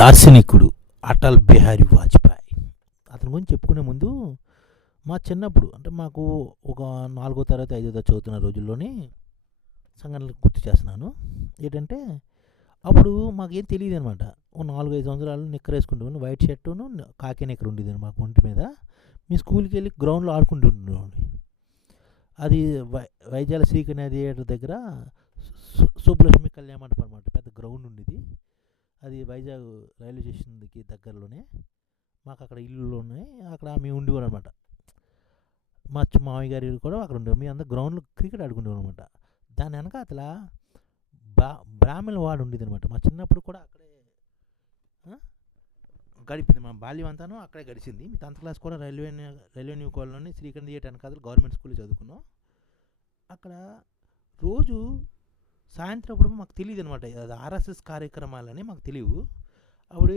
దార్శనికుడు అటల్ బిహారీ వాజ్పేయి. అతని గురించి చెప్పుకునే ముందు మా చిన్నప్పుడు అంటే మాకు ఒక నాలుగో తరగతి ఐదో తరగతి చదువుతున్న రోజుల్లోనే సంఘటనలు గుర్తు చేస్తున్నాను. ఏంటంటే అప్పుడు మాకేం తెలియదు అనమాట ఓ నాలుగు ఐదు సంవత్సరాలు నిక్కర్ వేసుకుంటాము వైట్ షర్టును కాకి నిక్కర్ ఉండేది మాకు ఒంటి మీద. మీ స్కూల్కి వెళ్ళి గ్రౌండ్లో ఆడుకుంటుండేవాడిని అది వై వైజాల శ్రీకన్యా థియేటర్ దగ్గర సుబ్బలక్ష్మి కళ్యాణ మండపం అనమాట పెద్ద గ్రౌండ్ ఉండేది. అది వైజాగ్ రైల్వే స్టేషన్కి దగ్గరలోనే మాకు అక్కడ ఇల్లులు ఉన్నాయి అక్కడ మేము ఉండేవారు అనమాట మా మామయ్య గారి కూడా అక్కడ ఉండేవారు. మేము అందరూ గ్రౌండ్లో క్రికెట్ ఆడుకునేవారు అనమాట దాని వెనక అతల బా బ్రాహ్మణ వాడు ఉండేది అనమాట మా చిన్నప్పుడు కూడా అక్కడే గడిపింది. మా బాల్యం అంతాను అక్కడే గడిచింది. మీ టెన్త్ క్లాస్ కూడా railway railway new colony Srikanta theatre వెనకాల గవర్నమెంట్ స్కూల్లో చదువుకున్నాం. అక్కడ రోజు సాయంత్రం అప్పుడు మాకు తెలియదు అనమాట అది ఆర్ఎస్ఎస్ కార్యక్రమాలని మాకు తెలియవు అప్పుడు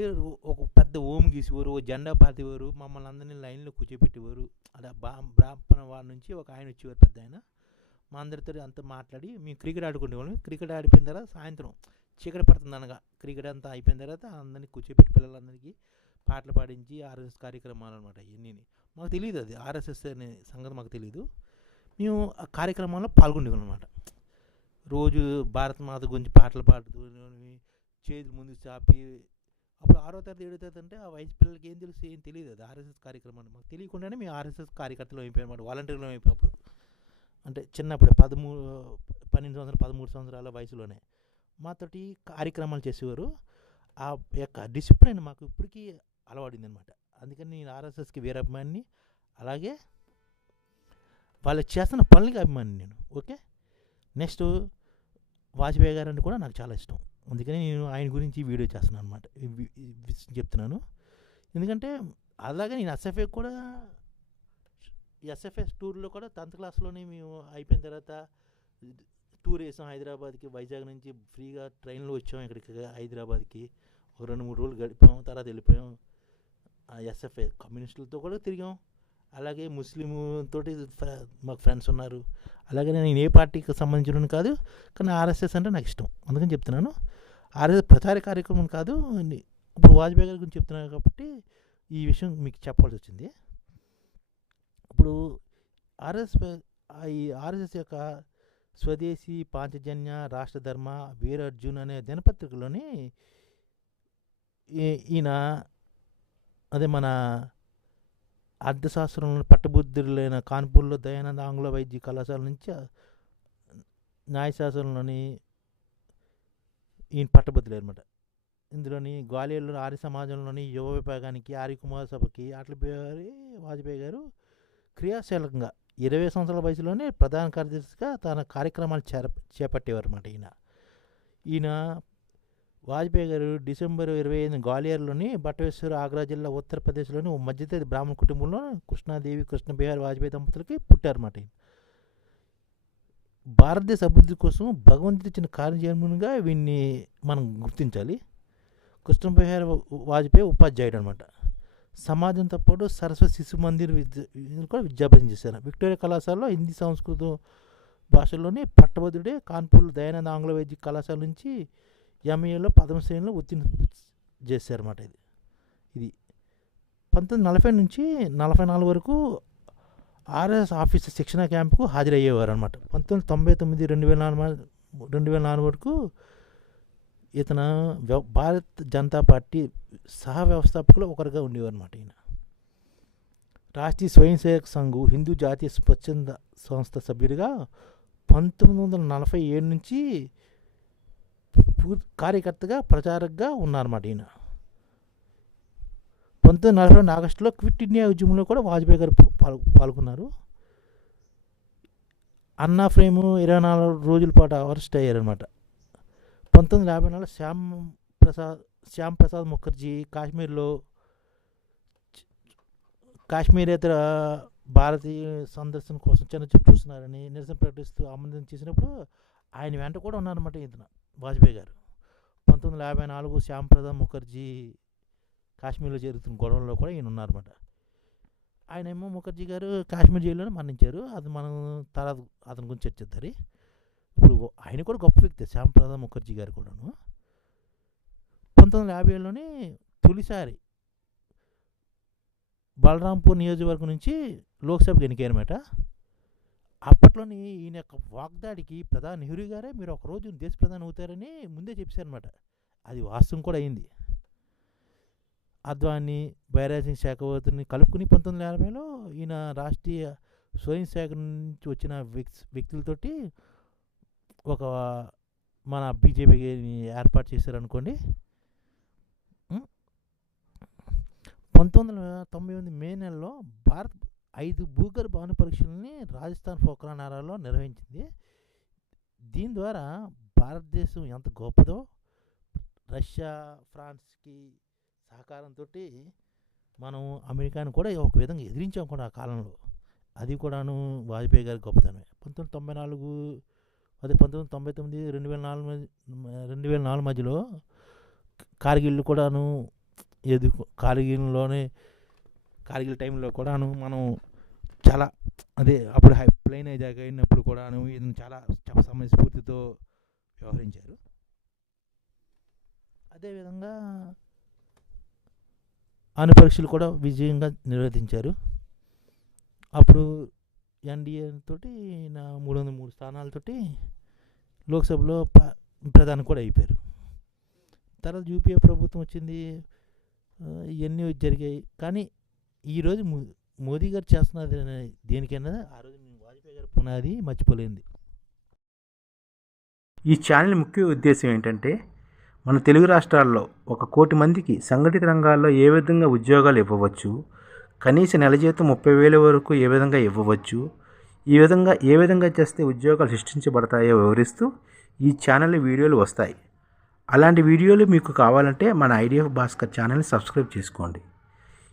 ఒక పెద్ద ఓం గీసేవారు ఓ జెండా పాతేవారు మమ్మల్ని అందరినీ లైన్లో కూర్చోబెట్టేవారు అలా బా బ్రాహ్మణ వారి నుంచి ఒక ఆయన వచ్చేవారు పెద్ద ఆయన. మా అందరితో అంతా మాట్లాడి మేము క్రికెట్ ఆడుకునేవాళ్ళం క్రికెట్ ఆడిపోయిన తర్వాత సాయంత్రం చీకటి పడుతుంది అనగా క్రికెట్ అంతా అయిపోయిన తర్వాత అందరినీ కూర్చోబెట్టి పిల్లలందరికీ పాటలు పాడించి ఆర్ఎస్ఎస్ కార్యక్రమాలు అనమాట ఇవన్నీ మాకు తెలియదు అది ఆర్ఎస్ఎస్ అనే సంగతి మాకు తెలియదు మేము ఆ కార్యక్రమాల్లో పాల్గొనేవాళ్ళం అనమాట రోజు భారత మాత గురించి పాటలు పాడుతూ చేతులు ముందు చాపి అప్పుడు ఆరో తరగతి ఏడో తరగతి అంటే ఆ వయసు పిల్లలకి ఏం తెలుసు ఏం తెలియదు. అది ఆర్ఎస్ఎస్ కార్యక్రమం మాకు తెలియకుండానే మేము ఆర్ఎస్ఎస్ కార్యకర్తలు అయిపోయాం వాలంటీర్లు అయిపోయినప్పుడు అంటే చిన్నప్పుడు పదమూడు పన్నెండు సంవత్సరాలు పదమూడు సంవత్సరాల వయసులోనే. మాతోటి కార్యక్రమాలు చేసేవారు. ఆ యొక్క డిసిప్లిన్ మాకు ఇప్పటికీ అలవాడింది అనమాట అందుకని నేను ఆర్ఎస్ఎస్కి వేరే అభిమాని అలాగే వాళ్ళు చేస్తున్న పనులకి అభిమాని నేను ఓకే? నెక్స్ట్ వాజ్పేయి గారు అని కూడా నాకు చాలా ఇష్టం. అందుకని నేను ఆయన గురించి వీడియో చేస్తున్నాను అనమాట చెప్తున్నాను. ఎందుకంటే అలాగే నేను ఎస్ఎఫ్ఏ కూడా ఎస్ఎఫ్ఎస్ టూర్లో కూడా టెన్త్ క్లాస్లోనే మేము అయిపోయిన తర్వాత టూర్ వేసాం హైదరాబాద్కి. వైజాగ్ నుంచి ఫ్రీగా ట్రైన్లో వచ్చాం ఇక్కడికి హైదరాబాద్కి. ఒక రెండు మూడు రోజులు గడిపాం తర్వాత వెళ్ళిపోయాం. ఎస్ఎఫ్ఏ కమ్యూనిస్టులతో కూడా తిరిగాం. అలాగే ముస్లిం తోటి మాకు ఫ్రెండ్స్ ఉన్నారు. అలాగే నేను ఏ పార్టీకి సంబంధించిన కాదు కానీ ఆర్ఎస్ఎస్ అంటే నాకు ఇష్టం. అందుకని చెప్తున్నాను. ఆర్ఎస్ఎస్ ప్రచార కార్యక్రమం కాదు ఇప్పుడు వాజ్పేయి గారి గురించి చెప్తున్నాను కాబట్టి ఈ విషయం మీకు చెప్పాల్సి వచ్చింది. ఇప్పుడు ఆర్ఎస్ ఈ ఆర్ఎస్ఎస్ యొక్క స్వదేశీ పాంచజన్య రాష్ట్రధర్మ వీర అర్జున్ అనే దినపత్రికలోని ఈ- ఈయన అదే మన అర్థశాస్త్రంలో పట్టబుద్ధులైన కాన్పూర్లో దయానంద ఆంగ్ల వైద్య కళాశాల నుంచి న్యాయశాస్త్రంలోని ఈయన పట్టబుద్ధులు అనమాట ఇందులోని గ్వాలియర్లో ఆర్య సమాజంలోని యువ విభాగానికి ఆర్య కుమార్ సభకి అటల్ బిహారీ వాజ్పేయి గారు క్రియాశీలకంగా ఇరవై సంవత్సరాల వయసులోనే ప్రధాన కార్యదర్శిగా తన కార్యక్రమాలు చేర చేపట్టేవారు అనమాట ఈయన. ఈయన వాజ్పేయి గారు డిసెంబర్ ఇరవై ఐదు గ్వాలియర్లోని బటవేశ్వర ఆగ్రా జిల్లా ఉత్తరప్రదేశ్లోని ఓ మధ్యతరగతి బ్రాహ్మణ కుటుంబంలో కృష్ణాదేవి కృష్ణ బిహార్ వాజ్పేయి దంపతులకి పుట్టారన్నమాట భారతదేశ అభివృద్ధి కోసం భగవంతుడు ఇచ్చిన కార్యజన్మునిగా వీన్ని మనం గుర్తించాలి. కృష్ణ బిహార్ వాజ్పేయి ఉపాధ్యాయుడు అనమాట సమాజంతో పాటు సరస్వతి శిశు మందిర్ విద్య కూడా విద్యాభ్యాసం చేశారు. విక్టోరియా కళాశాలలో హిందీ సంస్కృతం భాషల్లోనే పట్టభద్రుడే కాన్పూర్ దయానంద ఆంగ్ల వైద్య కళాశాల నుంచి ఎంఏలో పదమ శ్రేణిలో ఉత్తీర్ణ చేశారన్నమాట ఇది. ఇది పంతొమ్మిది నలభై నుంచి నలభై నాలుగు వరకు ఆర్ఎస్ ఆఫీసర్ శిక్షణ క్యాంపుకు హాజరయ్యేవారు అనమాట పంతొమ్మిది తొంభై తొమ్మిది రెండు వేల నాలుగు రెండు వేల నాలుగు వరకు ఇతను భారత్ జనతా పార్టీ సహ వ్యవస్థాపకులు ఒకరిగా ఉండేవారు అనమాట ఈయన. రాష్ట్రీయ స్వయం సేవక సంఘం హిందూ జాతీయ స్వచ్ఛంద సంస్థ సభ్యుడిగా పంతొమ్మిది వందల నలభై ఏడు నుంచి కార్యకర్తగా ప్రచారకగా ఉన్నారన్నమాట ఈయన. పంతొమ్మిది నలభై రెండు ఆగస్టులో క్విట్ ఇండియా ఉద్యమంలో కూడా వాజ్పేయి గారు పాల్గొ పాల్గొన్నారు. అన్నా ఫ్రేమ్ ఇరవై నాలుగు రోజుల పాటు అరెస్ట్ అయ్యారనమాట పంతొమ్మిది యాభై నాలుగు శ్యామ్ ప్రసాద్ శ్యామ్ ప్రసాద్ ముఖర్జీ కాశ్మీర్లో కాశ్మీరేతర భారతీయ సందర్శన కోసం చిన్న చూస్తున్నారని నిరసన ప్రకటిస్తూ ఆమోదం చేసినప్పుడు ఆయన వెంట కూడా ఉన్నారన్నమాట ఇతను వాజ్పేయి గారు. పంతొమ్మిది వందల యాభై నాలుగు శ్యామ్ ముఖర్జీ కాశ్మీర్లో జరుగుతున్న గొడవల్లో కూడా ఈయన ఉన్నారన్నమాట. ఆయన ఏమో ముఖర్జీ గారు కాశ్మీర్ జైల్లోనే మరణించారు. అది మనం తర్వాత అతని గురించి చర్చిద్దరి ఇప్పుడు ఆయన కూడా గొప్ప వ్యక్తి శ్యామ్ ముఖర్జీ గారు కూడాను. పంతొమ్మిది వందల యాభై ఏళ్ళలోనే తొలిసారి బలరాంపూర్ నియోజకవర్గం నుంచి లోక్సభకు ఎన్నికైనమాట అప్పట్లోని ఈయన యొక్క వాగ్దాడికి ప్రధాని నెహ్రూ గారే మీరు ఒక రోజు దేశ ప్రధాని అవుతారని ముందే చెప్పారనమాట అది వాస్తవం కూడా అయింది. అద్వాని బైరాజ్ సింగ్ శేఖావత్ని కలుపుకుని పంతొమ్మిది వందల యాభైలో ఈయన రాష్ట్రీయ స్వయం శాఖ నుంచి వచ్చిన వ్యక్తి వ్యక్తులతోటి ఒక మన బీజేపీని ఏర్పాటు చేశారనుకోండి. పంతొమ్మిది వందల తొంభై ఎనిమిది మే నెలలో భారత్ ఐదు భూగర్భ అణు పరీక్షల్ని రాజస్థాన్ పోఖ్రాన్ నిర్వహించింది. దీని ద్వారా భారతదేశం ఎంత గొప్పదో రష్యా ఫ్రాన్స్కి సహకారంతో మనం అమెరికాని కూడా ఒక విధంగా ఎదిరించాం కూడా ఆ కాలంలో. అది కూడాను వాజ్పేయి గారి గొప్పతనమే. పంతొమ్మిది తొంభై నాలుగు అదే పంతొమ్మిది తొంభై తొమ్మిది రెండు వేల నాలుగు మధ్య- రెండు వేల నాలుగు మధ్యలో కార్గిల్ కూడాను ఎదుర్కొ కార్గిల్లోనే కార్గిల్ టైంలో కూడాను మనం చాలా అదే అప్పుడు హై ప్లెయిన్ హైజాక్ అయినప్పుడు కూడాను ఈయన చాలా సమయస్ఫూర్తితో వ్యవహరించారు. అదేవిధంగా అను పరీక్షలు కూడా విజయంగా నిర్వహించారు అప్పుడు ఎన్డీఏ తోటి నా మూడు వందల మూడు స్థానాలతోటి లోక్సభలో ప- ప్రధాని కూడా అయిపోయారు. తర్వాత యూపీఏ ప్రభుత్వం వచ్చింది. ఇవన్నీ జరిగాయి. కానీ ఈరోజు మోదీ గారు చేస్తున్నది దేనికైనా ఆ రోజు నేను వాజ్పేయి గారి పునాది మర్చిపోలేంది. ఈ ఛానల్ ముఖ్య ఉద్దేశం ఏంటంటే మన తెలుగు రాష్ట్రాల్లో ఒక కోటి మందికి సంఘటిత రంగాల్లో ఏ విధంగా ఉద్యోగాలు ఇవ్వవచ్చు కనీస నెల జీతం ముప్పై వేల వరకు ఏ విధంగా ఇవ్వవచ్చు ఈ విధంగా ఏ విధంగా చేస్తే ఉద్యోగాలు సృష్టించబడతాయో వివరిస్తూ ఈ ఛానల్ వీడియోలు వస్తాయి. అలాంటి వీడియోలు మీకు కావాలంటే మన ఐడిఎఫ్ భాస్కర్ ఛానల్ని సబ్స్క్రైబ్ చేసుకోండి.